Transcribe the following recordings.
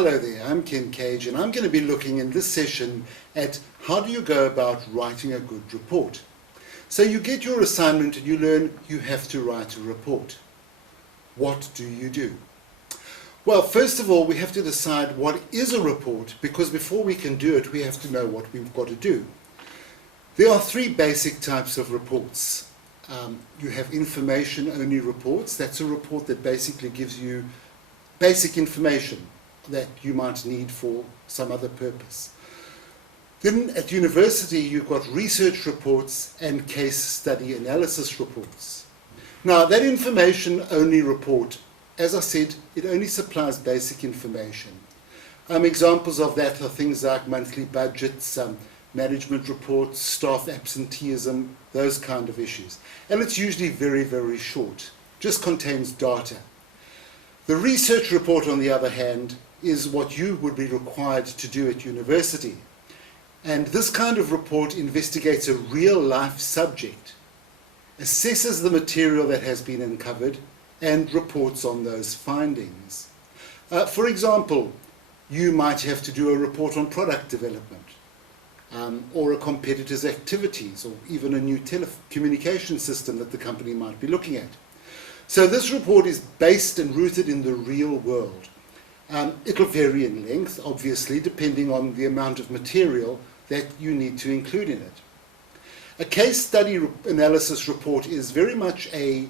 Hello there, I'm Ken Cage and I'm going to be looking in this session at how do you go about writing a good report. So you get your assignment and you learn you have to write a report. What do you do? Well, first of all, we have to decide what is a report, because before we can do it, we have to know what we've got to do. There are three basic types of reports. You have information-only reports. That's a report that basically gives you basic information that you might need for some other purpose. Then at university, you've got research reports and case study analysis reports. Now, that information-only report, as I said, it only supplies basic information. Examples of that are things like monthly budgets, management reports, staff absenteeism, those kind of issues. And it's usually very, very short, just contains data. The research report, on the other hand, is what you would be required to do at university. And this kind of report investigates a real-life subject, assesses the material that has been uncovered, and reports on those findings. For example, you might have to do a report on product development, or a competitor's activities, or even a new telecommunication system that the company might be looking at. So this report is based and rooted in the real world. It'll vary in length, obviously, depending on the amount of material that you need to include in it. A case study analysis report is very much a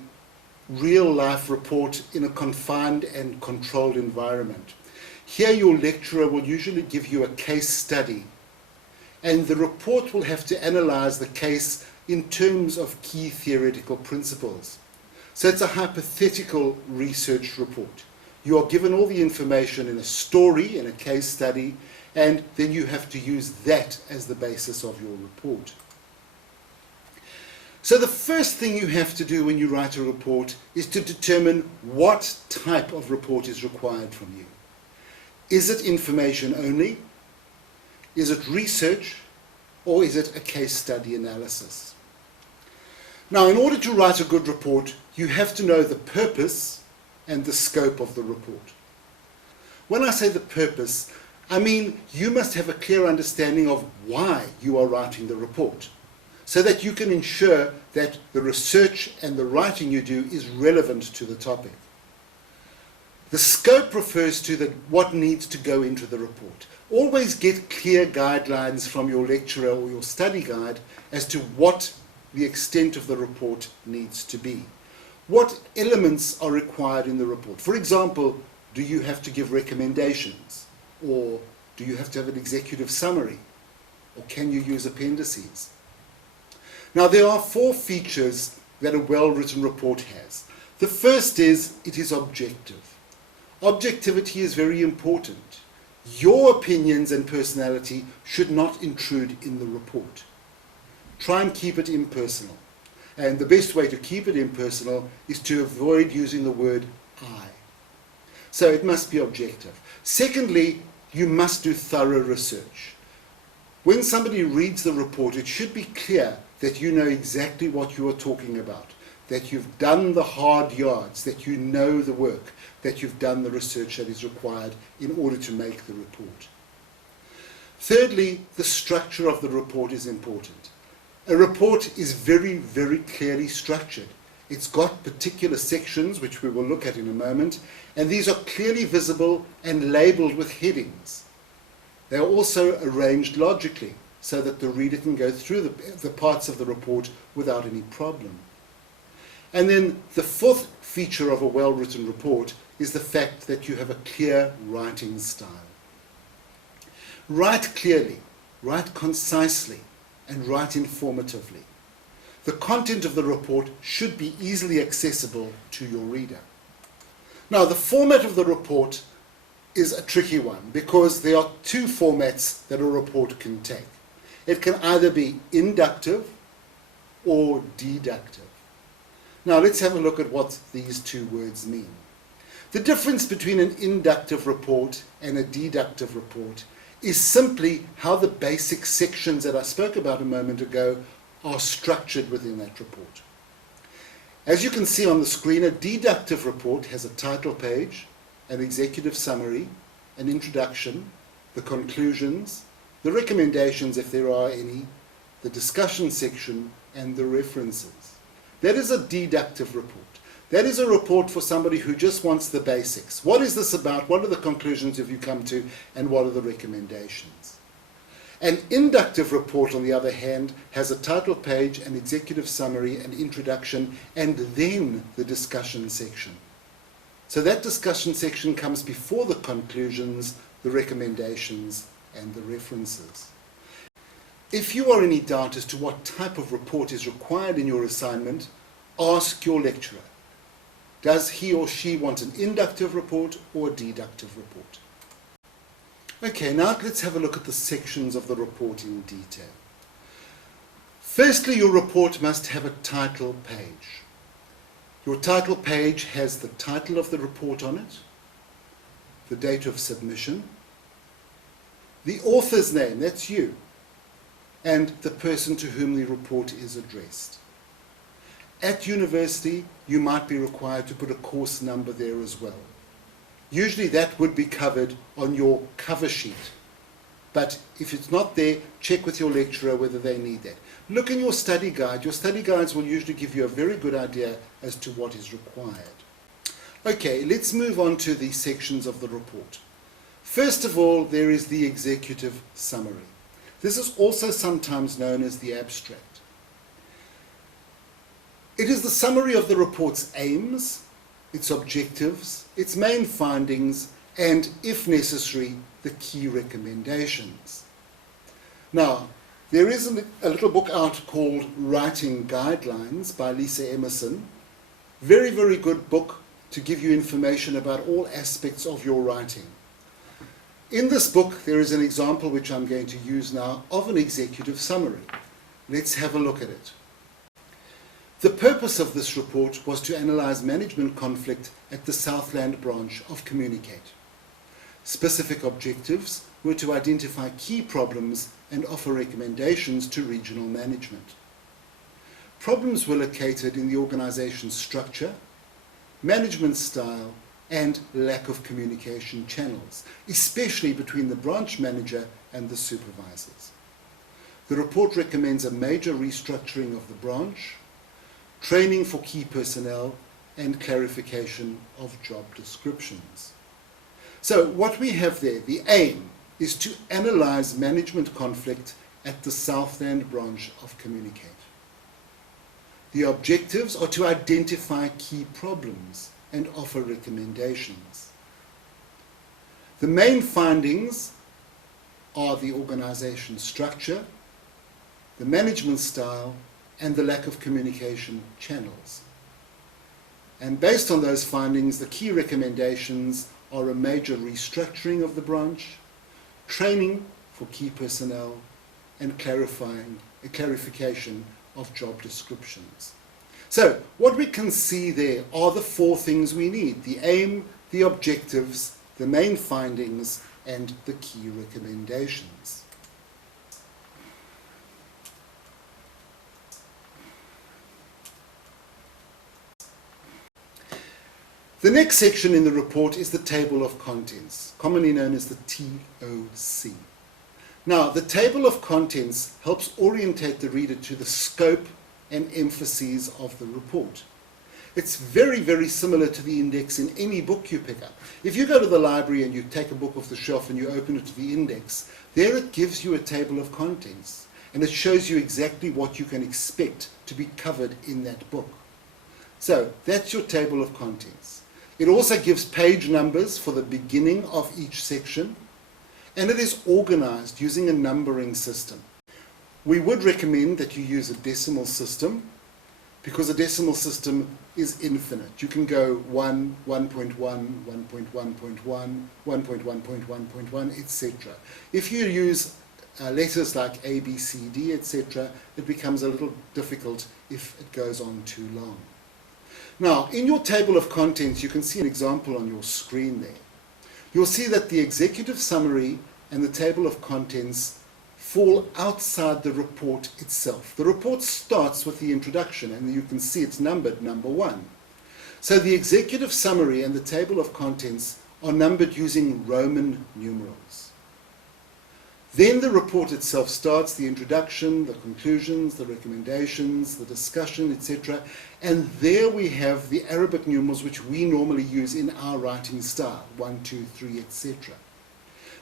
real-life report in a confined and controlled environment. Here your lecturer will usually give you a case study, and the report will have to analyze the case in terms of key theoretical principles. So it's a hypothetical research report. You are given all the information in a story, in a case study, and then you have to use that as the basis of your report. So the first thing you have to do when you write a report is to determine what type of report is required from you. Is it information only? Is it research? Or is it a case study analysis? Now, in order to write a good report, you have to know the purpose and the scope of the report. When I say the purpose, I mean you must have a clear understanding of why you are writing the report, so that you can ensure that the research and the writing you do is relevant to the topic. The scope refers to what needs to go into the report. Always get clear guidelines from your lecturer or your study guide as to what the extent of the report needs to be. What elements are required in the report? For example, do you have to give recommendations? Or do you have to have an executive summary? Or can you use appendices? Now, there are four features that a well-written report has. The first is it is objective. Objectivity is very important. Your opinions and personality should not intrude in the report. Try and keep it impersonal. And the best way to keep it impersonal is to avoid using the word I. So it must be objective. Secondly, you must do thorough research. When somebody reads the report, it should be clear that you know exactly what you are talking about, that you've done the hard yards, that you know the work, that you've done the research that is required in order to make the report. Thirdly, the structure of the report is important. A report is very, very clearly structured. It's got particular sections, which we will look at in a moment, and these are clearly visible and labeled with headings. They are also arranged logically, so that the reader can go through the parts of the report without any problem. And then the fourth feature of a well-written report is the fact that you have a clear writing style. Write clearly, write concisely, and write informatively. The content of the report should be easily accessible to your reader. Now, the format of the report is a tricky one, because there are two formats that a report can take. It can either be inductive or deductive. Now, let's have a look at what these two words mean. The difference between an inductive report and a deductive report is simply how the basic sections that I spoke about a moment ago are structured within that report. As you can see on the screen, a deductive report has a title page, an executive summary, an introduction, the conclusions, the recommendations if there are any, the discussion section, and the references. That is a deductive report. That is a report for somebody who just wants the basics. What is this about? What are the conclusions have you come to? And what are the recommendations? An inductive report, on the other hand, has a title page, an executive summary, an introduction, and then the discussion section. So that discussion section comes before the conclusions, the recommendations, and the references. If you are in any doubt as to what type of report is required in your assignment, ask your lecturer. Does he or she want an inductive report or a deductive report? Okay, now let's have a look at the sections of the report in detail. Firstly, your report must have a title page. Your title page has the title of the report on it, the date of submission, the author's name, that's you, and the person to whom the report is addressed. At university, you might be required to put a course number there as well. Usually that would be covered on your cover sheet. But if it's not there, check with your lecturer whether they need that. Look in your study guide. Your study guides will usually give you a very good idea as to what is required. Okay, let's move on to the sections of the report. First of all, there is the executive summary. This is also sometimes known as the abstract. It is the summary of the report's aims, its objectives, its main findings, and, if necessary, the key recommendations. Now, there is a little book out called Writing Guidelines by Lisa Emerson. Very, very good book to give you information about all aspects of your writing. In this book, there is an example which I'm going to use now of an executive summary. Let's have a look at it. The purpose of this report was to analyze management conflict at the Southland branch of Communicate. Specific objectives were to identify key problems and offer recommendations to regional management. Problems were located in the organization's structure, management style, and lack of communication channels, especially between the branch manager and the supervisors. The report recommends a major restructuring of the branch, training for key personnel, and clarification of job descriptions. So what we have there, the aim is to analyze management conflict at the Southland branch of Communicate. The objectives are to identify key problems and offer recommendations. The main findings are the organization structure, the management style, and the lack of communication channels. And based on those findings, the key recommendations are a major restructuring of the branch, training for key personnel, and clarification of job descriptions. So what we can see there are the four things we need: the aim, the objectives, the main findings, and the key recommendations. The next section in the report is the table of contents, commonly known as the TOC. Now, the table of contents helps orientate the reader to the scope and emphases of the report. It's very, very similar to the index in any book you pick up. If you go to the library and you take a book off the shelf and you open it to the index, there it gives you a table of contents, and it shows you exactly what you can expect to be covered in that book. So that's your table of contents. It also gives page numbers for the beginning of each section, and it is organized using a numbering system. We would recommend that you use a decimal system, because a decimal system is infinite. You can go 1, 1.1, 1.1.1, 1.1.1.1, etc. If you use letters like A, B, C, D, etc., it becomes a little difficult if it goes on too long. Now, in your table of contents, you can see an example on your screen there. You'll see that the executive summary and the table of contents fall outside the report itself. The report starts with the introduction, and you can see it's numbered number 1. So the executive summary and the table of contents are numbered using Roman numerals. Then the report itself starts, the introduction, the conclusions, the recommendations, the discussion, etc. And there we have the Arabic numerals which we normally use in our writing style, 1, 2, 3, etc.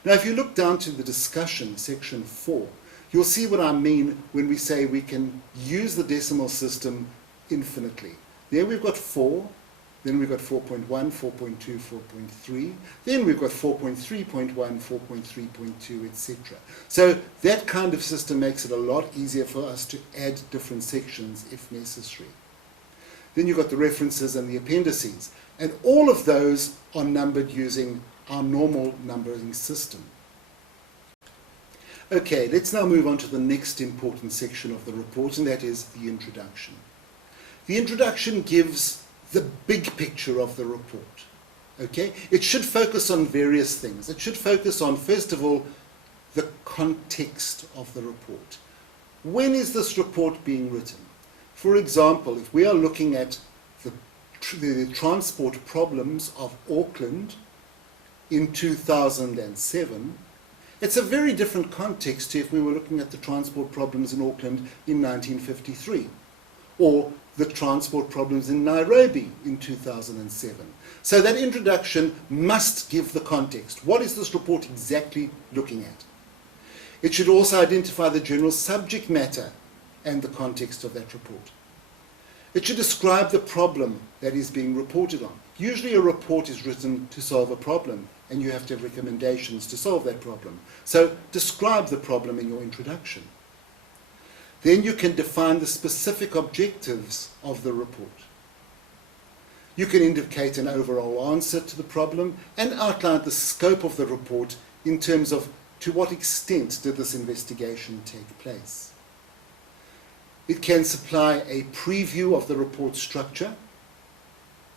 Now if you look down to the discussion, section 4, you'll see what I mean when we say we can use the decimal system infinitely. There we've got 4, then we've got 4.1, 4.2, 4.3, then we've got 4.3.1, 4.3.2, etc. So that kind of system makes it a lot easier for us to add different sections if necessary. Then you've got the references and the appendices, and all of those are numbered using our normal numbering system. Okay, let's now move on to the next important section of the report, and that is the introduction. The introduction gives the big picture of the report. Okay? It should focus on various things. It should focus on, first of all, the context of the report. When is this report being written? For example, if we are looking at the transport problems of Auckland in 2007, it's a very different context to if we were looking at the transport problems in Auckland in 1953, or the transport problems in Nairobi in 2007. So that introduction must give the context. What is this report exactly looking at? It should also identify the general subject matter and the context of that report. It should describe the problem that is being reported on. Usually a report is written to solve a problem, and you have to have recommendations to solve that problem. So describe the problem in your introduction. Then you can define the specific objectives of the report. You can indicate an overall answer to the problem and outline the scope of the report in terms of to what extent did this investigation take place. It can supply a preview of the report structure,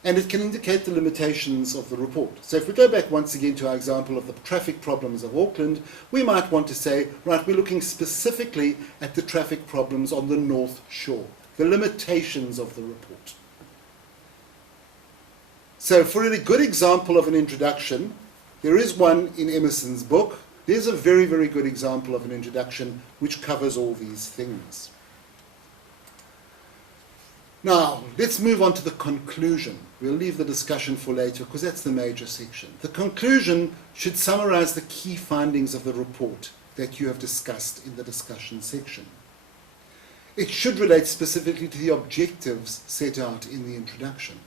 and it can indicate the limitations of the report. So if we go back once again to our example of the traffic problems of Auckland, we might want to say, right, we're looking specifically at the traffic problems on the North Shore, the limitations of the report. So for a good example of an introduction, there is one in Emerson's book. There's a very, very good example of an introduction which covers all these things. Now, let's move on to the conclusion. We'll leave the discussion for later because that's the major section. The conclusion should summarize the key findings of the report that you have discussed in the discussion section. It should relate specifically to the objectives set out in the introduction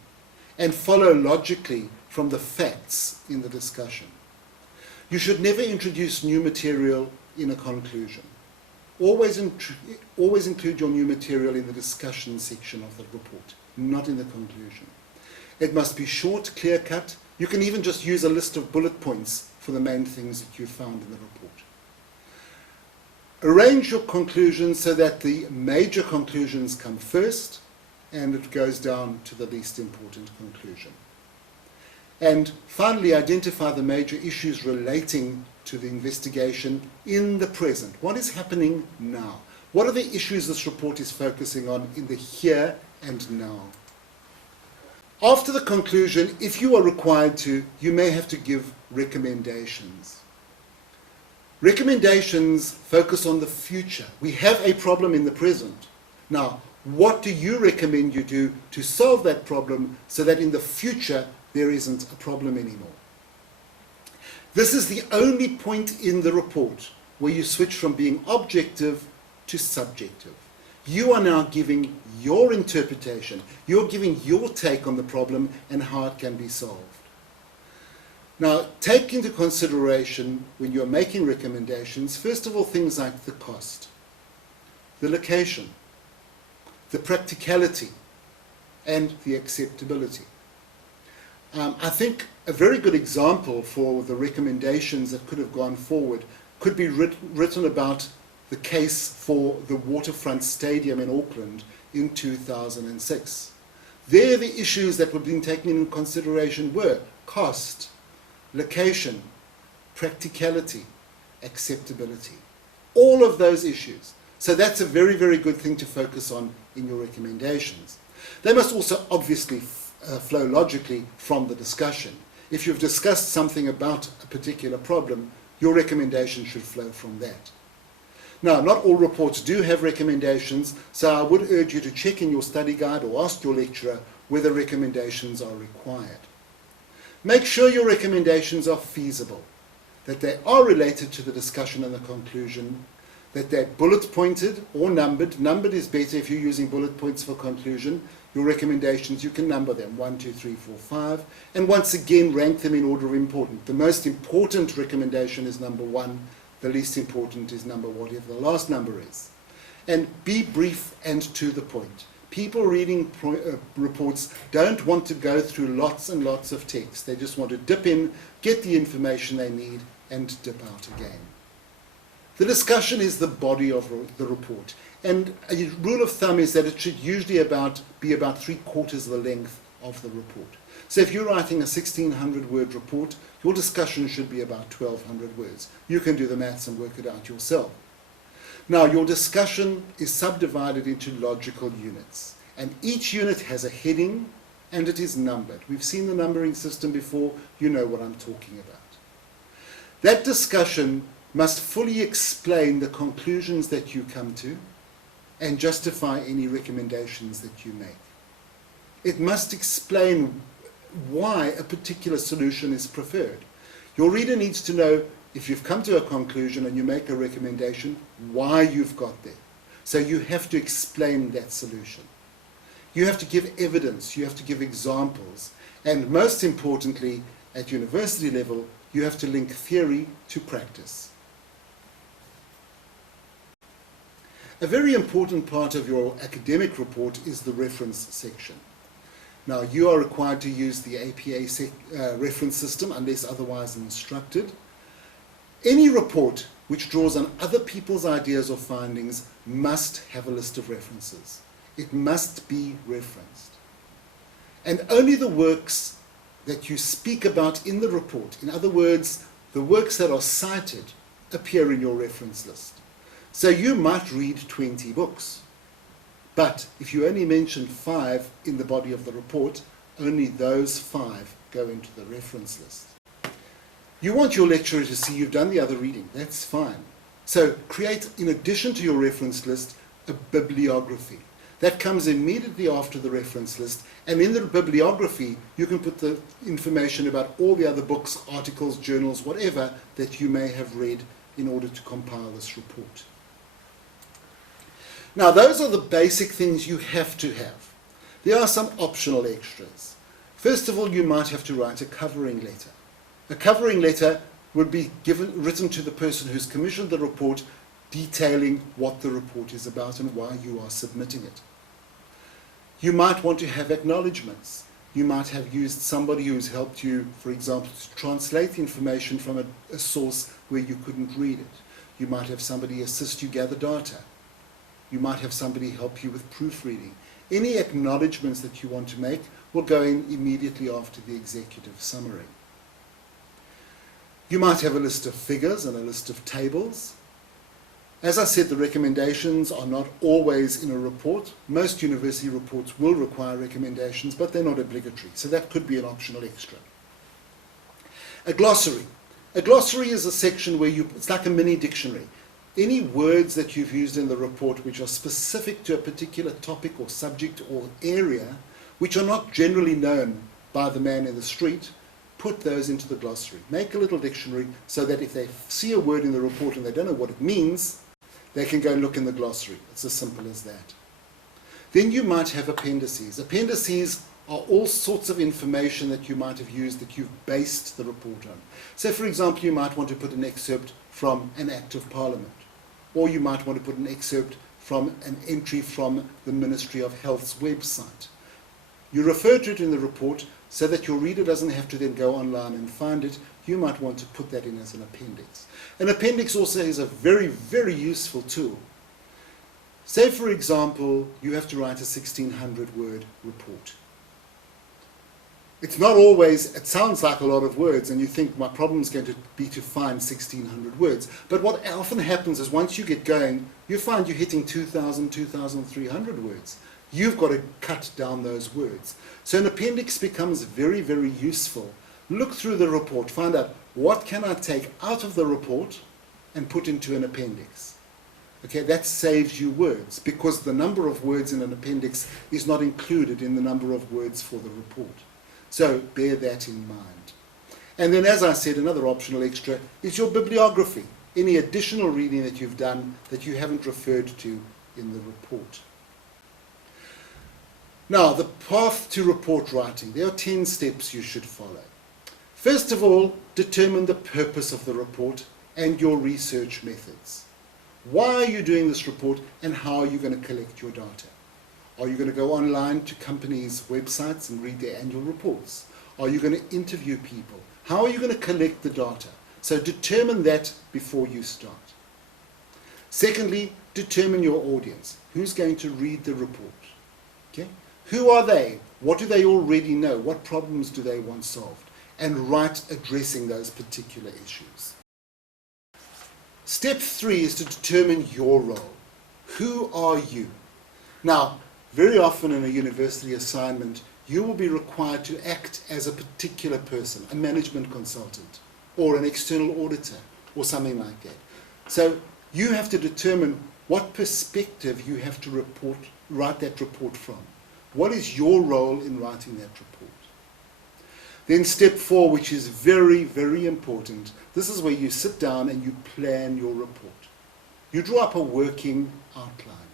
and follow logically from the facts in the discussion. You should never introduce new material in a conclusion. Always include your new material in the discussion section of the report, not in the conclusion. It must be short, clear-cut. You can even just use a list of bullet points for the main things that you found in the report. Arrange your conclusions so that the major conclusions come first and it goes down to the least important conclusion. And finally, identify the major issues relating to the investigation in the present. What is happening now? What are the issues this report is focusing on in the here and now? After the conclusion, if you are required to, you may have to give recommendations. Recommendations focus on the future. We have a problem in the present. Now, what do you recommend you do to solve that problem so that in the future there isn't a problem anymore? This is the only point in the report where you switch from being objective to subjective. You are now giving your interpretation. You're giving your take on the problem and how it can be solved. Now, take into consideration when you're making recommendations, first of all, things like the cost, the location, the practicality, and the acceptability. I think a very good example for the recommendations that could have gone forward could be written about the case for the waterfront stadium in Auckland in 2006. There the issues that were being taken into consideration were cost, location, practicality, acceptability. All of those issues. So that's a very, very good thing to focus on in your recommendations. They must also obviously flow logically from the discussion. If you've discussed something about a particular problem, your recommendation should flow from that. Now, not all reports do have recommendations, so I would urge you to check in your study guide or ask your lecturer whether recommendations are required. Make sure your recommendations are feasible, that they are related to the discussion and the conclusion, that they're bullet pointed or numbered. Numbered is better if you're using bullet points for conclusion. Your recommendations, you can number them 1, 2, 3, 4, 5, and once again rank them in order of importance. The most important recommendation is number 1, the least important is number whatever the last number is. And be brief and to the point. People reading reports don't want to go through lots and lots of text. They just want to dip in, get the information they need, and dip out again. The discussion is the body of the report. And a rule of thumb is that it should usually be about 3/4 of the length of the report. So if you're writing a 1,600-word report, your discussion should be about 1,200 words. You can do the maths and work it out yourself. Now, your discussion is subdivided into logical units. And each unit has a heading, and it is numbered. We've seen the numbering system before. You know what I'm talking about. That discussion must fully explain the conclusions that you come to and justify any recommendations that you make. It must explain why a particular solution is preferred. Your reader needs to know, if you've come to a conclusion and you make a recommendation, why you've got there. So you have to explain that solution. You have to give evidence, you have to give examples, and most importantly, at university level, you have to link theory to practice. A very important part of your academic report is the reference section. Now, you are required to use the APA reference system unless otherwise instructed. Any report which draws on other people's ideas or findings must have a list of references. It must be referenced. And only the works that you speak about in the report, in other words, the works that are cited, appear in your reference list. So you might read 20 books, but if you only mention 5 in the body of the report, only those 5 go into the reference list. You want your lecturer to see you've done the other reading. That's fine. So create, in addition to your reference list, a bibliography. That comes immediately after the reference list, and in the bibliography you can put the information about all the other books, articles, journals, whatever that you may have read in order to compile this report. Now, those are the basic things you have to have. There are some optional extras. First of all, you might have to write a covering letter. A covering letter would be written to the person who's commissioned the report, detailing what the report is about and why you are submitting it. You might want to have acknowledgements. You might have used somebody who's helped you, for example, to translate information from a source where you couldn't read it. You might have somebody assist you gather data. You might have somebody help you with proofreading. Any acknowledgements that you want to make will go in immediately after the executive summary. You might have a list of figures and a list of tables. As I said, the recommendations are not always in a report. Most university reports will require recommendations, but they're not obligatory, so that could be an optional extra. A glossary. A glossary is a section where it's like a mini dictionary. Any words that you've used in the report which are specific to a particular topic or subject or area, which are not generally known by the man in the street, put those into the glossary. Make a little dictionary so that if they see a word in the report and they don't know what it means, they can go and look in the glossary. It's as simple as that. Then you might have appendices. Appendices are all sorts of information that you might have used that you've based the report on. So, for example, you might want to put an excerpt from an Act of Parliament, or you might want to put an excerpt from an entry from the Ministry of Health's website. You refer to it in the report so that your reader doesn't have to then go online and find it. You might want to put that in as an appendix. An appendix also is a very, very useful tool. Say, for example, you have to write a 1,600-word report. It's not always, it sounds like a lot of words, and you think my problem is going to be to find 1,600 words. But what often happens is once you get going, you find you're hitting 2,000, 2,300 words. You've got to cut down those words. So an appendix becomes very, very useful Look through the report, find out what can I take out of the report and put into an appendix. Okay, that saves you words, because the number of words in an appendix is not included in the number of words for the report. So bear that in mind. And then, as I said, another optional extra is your bibliography. Any additional reading that you've done that you haven't referred to in the report. Now, the path to report writing. There are 10 steps you should follow. First of all, determine the purpose of the report and your research methods. Why are you doing this report, and how are you going to collect your data? Are you going to go online to companies' websites and read their annual reports? Are you going to interview people? How are you going to collect the data? So determine that before you start. Secondly, determine your audience. Who's going to read the report? Okay? Who are they? What do they already know? What problems do they want solved? And write addressing those particular issues. Step 3 is to determine your role. Who are you? Now, very often in a university assignment, you will be required to act as a particular person, a management consultant, or an external auditor, or something like that. So you have to determine what perspective you have to write that report from. What is your role in writing that report? Then step 4, which is very, very important. This is where you sit down and you plan your report. You draw up a working outline.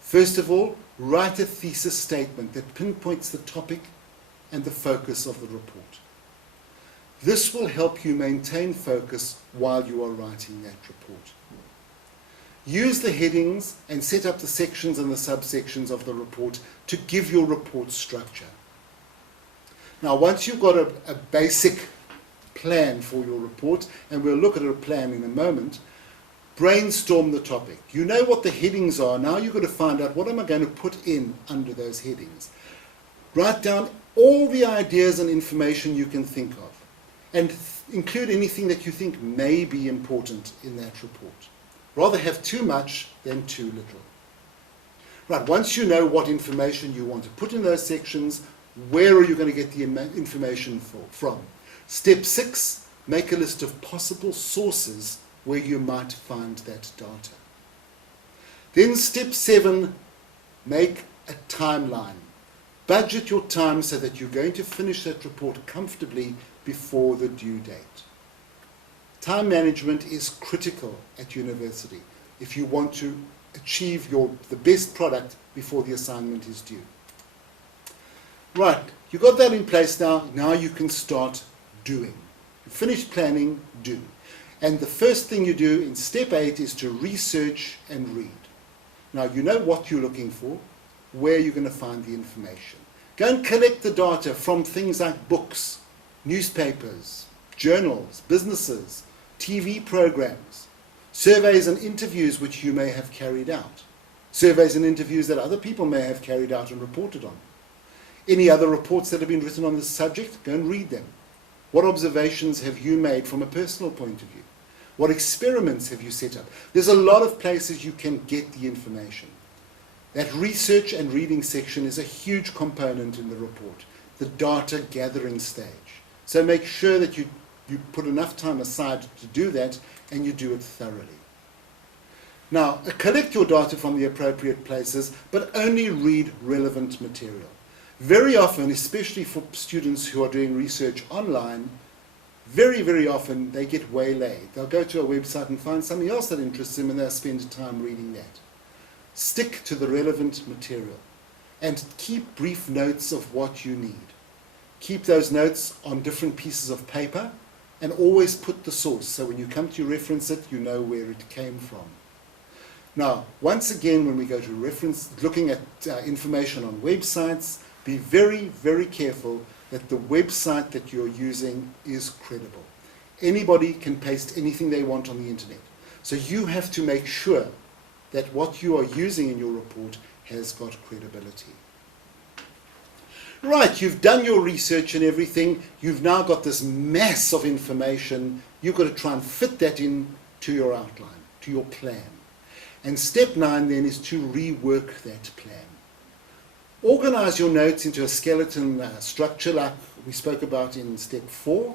First of all, write a thesis statement that pinpoints the topic and the focus of the report. This will help you maintain focus while you are writing that report. Use the headings and set up the sections and the subsections of the report to give your report structure. Now, once you've got a basic plan for your report, and we'll look at a plan in a moment, brainstorm the topic. You know what the headings are. Now you've got to find out, what am I going to put in under those headings? Write down all the ideas and information you can think of, and include anything that you think may be important in that report. Rather have too much than too little. Right, once you know what information you want to put in those sections, where are you going to get the information from? Step 6, make a list of possible sources where you might find that data. Then step 7, make a timeline. Budget your time so that you're going to finish that report comfortably before the due date. Time management is critical at university if you want to achieve the best product before the assignment is due. Right, you got that in place now. Now you can start doing. You finished planning, do. And the first thing you do in step 8 is to research and read. Now you know what you're looking for, where you're going to find the information. Go and collect the data from things like books, newspapers, journals, businesses, TV programs, surveys and interviews which you may have carried out, surveys and interviews that other people may have carried out and reported on. Any other reports that have been written on this subject, go and read them. What observations have you made from a personal point of view? What experiments have you set up? There's a lot of places you can get the information. That research and reading section is a huge component in the report, the data gathering stage. So make sure that you put enough time aside to do that, and you do it thoroughly. Now, collect your data from the appropriate places, but only read relevant material. Very often, especially for students who are doing research online, very, very often they get waylaid. They'll go to a website and find something else that interests them, and they'll spend time reading that. Stick to the relevant material and keep brief notes of what you need. Keep those notes on different pieces of paper, and always put the source, so when you come to reference it, you know where it came from. Now, once again, when we go to reference, looking at information on websites, be very, very careful that the website that you're using is credible. Anybody can paste anything they want on the internet. So you have to make sure that what you are using in your report has got credibility. Right, you've done your research and everything. You've now got this mass of information. You've got to try and fit that in to your outline, to your plan. And step 9 then is to rework that plan. Organize your notes into a skeleton structure like we spoke about in step 4,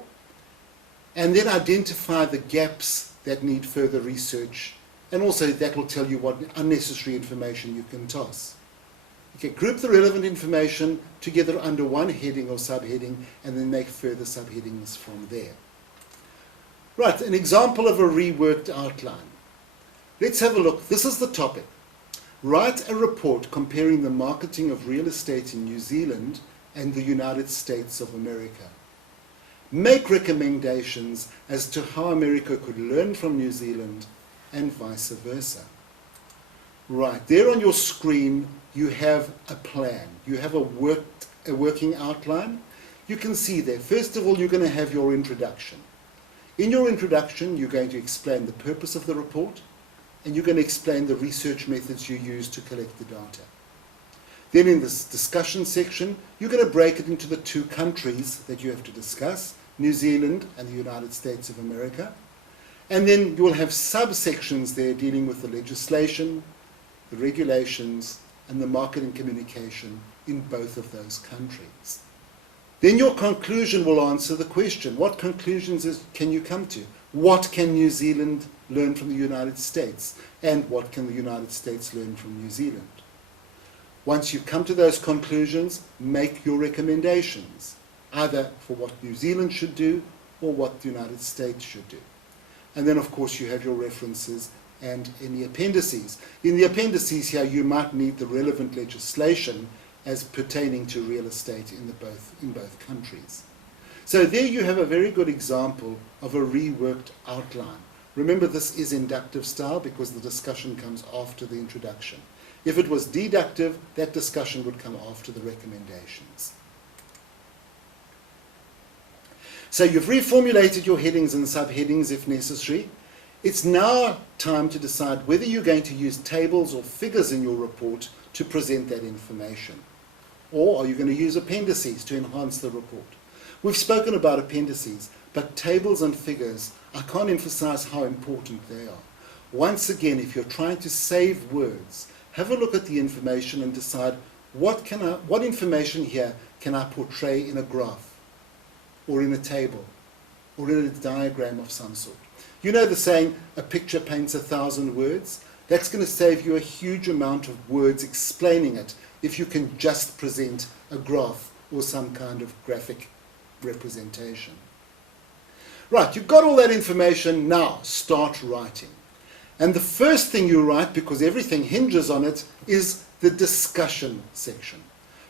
and then identify the gaps that need further research, and also that will tell you what unnecessary information you can toss. Okay, group the relevant information together under one heading or subheading, and then make further subheadings from there. Right, an example of a reworked outline. Let's have a look. This is the topic. Write a report comparing the marketing of real estate in New Zealand and the United States of America. Make recommendations as to how America could learn from New Zealand and vice versa. Right, there on your screen you have a plan. You have a working outline. You can see there, first of all, you're going to have your introduction. In your introduction, you're going to explain the purpose of the report, and you're going to explain the research methods you use to collect the data. Then in this discussion section, you're going to break it into the 2 countries that you have to discuss, New Zealand and the United States of America. And then you will have subsections there dealing with the legislation, the regulations, and the marketing communication in both of those countries. Then your conclusion will answer the question, what conclusions can you come to? What can New Zealand learn from the United States? And what can the United States learn from New Zealand? Once you come to those conclusions, make your recommendations, either for what New Zealand should do or what the United States should do. And then, of course, you have your references and any appendices. In the appendices here, you might need the relevant legislation as pertaining to real estate in both countries. So there you have a very good example of a reworked outline. Remember, this is inductive style because the discussion comes after the introduction. If it was deductive, that discussion would come after the recommendations. So you've reformulated your headings and subheadings if necessary. It's now time to decide whether you're going to use tables or figures in your report to present that information. Or are you going to use appendices to enhance the report? We've spoken about appendices, but tables and figures, I can't emphasize how important they are. Once again, if you're trying to save words, have a look at the information and decide what information here can I portray in a graph, or in a table, or in a diagram of some sort. You know the saying, a picture paints 1,000 words? That's going to save you a huge amount of words explaining it if you can just present a graph or some kind of graphic representation. Right, you've got all that information, now start writing. And the first thing you write, because everything hinges on it, is the discussion section.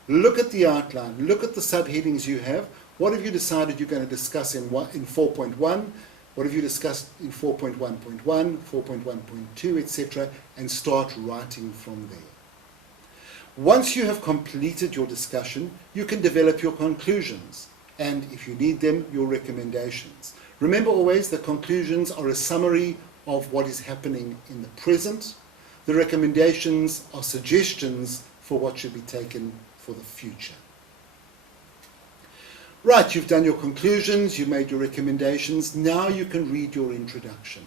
Look at the outline, look at the subheadings you have. What have you decided you're going to discuss in 4.1? What have you discussed in 4.1.1, 4.1.2, etc., and start writing from there. Once you have completed your discussion, you can develop your conclusions, and if you need them, your recommendations. Remember always, the conclusions are a summary of what is happening in the present. The recommendations are suggestions for what should be taken for the future. Right, you've done your conclusions, you've made your recommendations, now you can read your introduction.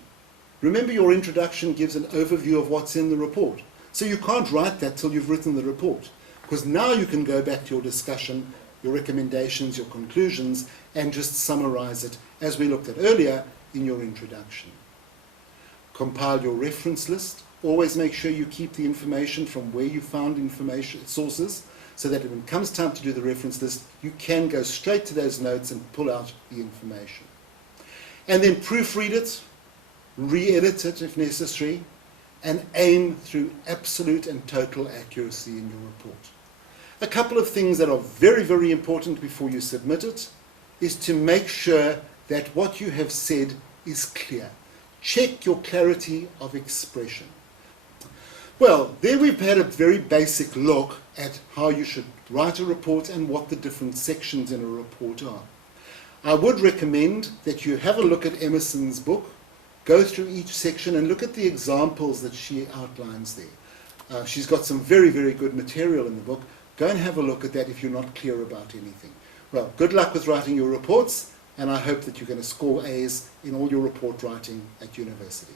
Remember, your introduction gives an overview of what's in the report. So you can't write that till you've written the report, because now you can go back to your discussion, your recommendations, your conclusions, and just summarize it, as we looked at earlier, in your introduction. Compile your reference list. Always make sure you keep the information from where you found information sources, so that when it comes time to do the reference list, you can go straight to those notes and pull out the information. And then proofread it, re-edit it if necessary, and aim through absolute and total accuracy in your report. A couple of things that are very, very important before you submit it is to make sure that what you have said is clear. Check your clarity of expression. Well, there we've had a very basic look at how you should write a report and what the different sections in a report are. I would recommend that you have a look at Emerson's book, go through each section and look at the examples that she outlines there. She's got some very, very good material in the book. Go and have a look at that if you're not clear about anything. Well, good luck with writing your reports, and I hope that you're going to score A's in all your report writing at university.